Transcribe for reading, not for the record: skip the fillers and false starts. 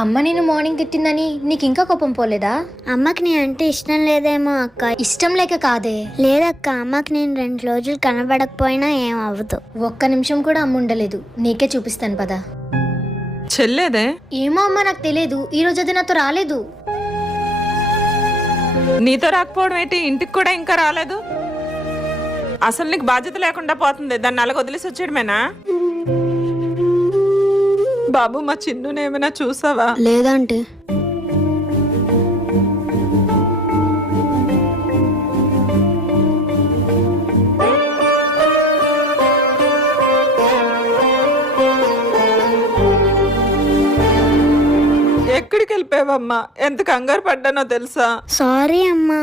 అమ్మ నేను మార్నింగ్ తిట్టిందని నీకు ఇంకా కోపం పోలేదా? అమ్మకి నీ అంటే ఇష్టం లేదేమో అక్క. ఇష్టం లేక కాదే. లేదక్క, అమ్మకి నేను 2 రోజులు కనబడకపోయినా ఏం అవ్వదు. ఒక్క నిమిషం కూడా అమ్మ ఉండలేదు. నీకే చూపిస్తాను పదా. చెల్లేదే? ఏమో అమ్మ నాకు తెలియదు. ఈ రోజు అది నాతో రాలేదు. నీతో రాకపోవడం ఏంటి? ఇంటికి కూడా ఇంకా రాలేదు. అసలు నీకు బాధ్యత లేకుండా పోతుంది. దాన్ని అలాగ వదిలేసి వచ్చేయడమేనా? బాబు మా చిన్నునేమైనా చూసావా? లేదంటే ఎక్కడికి వెళ్ళిపోయావమ్మా? ఎంత కంగారు పడ్డానో తెలుసా? సారీ అమ్మా.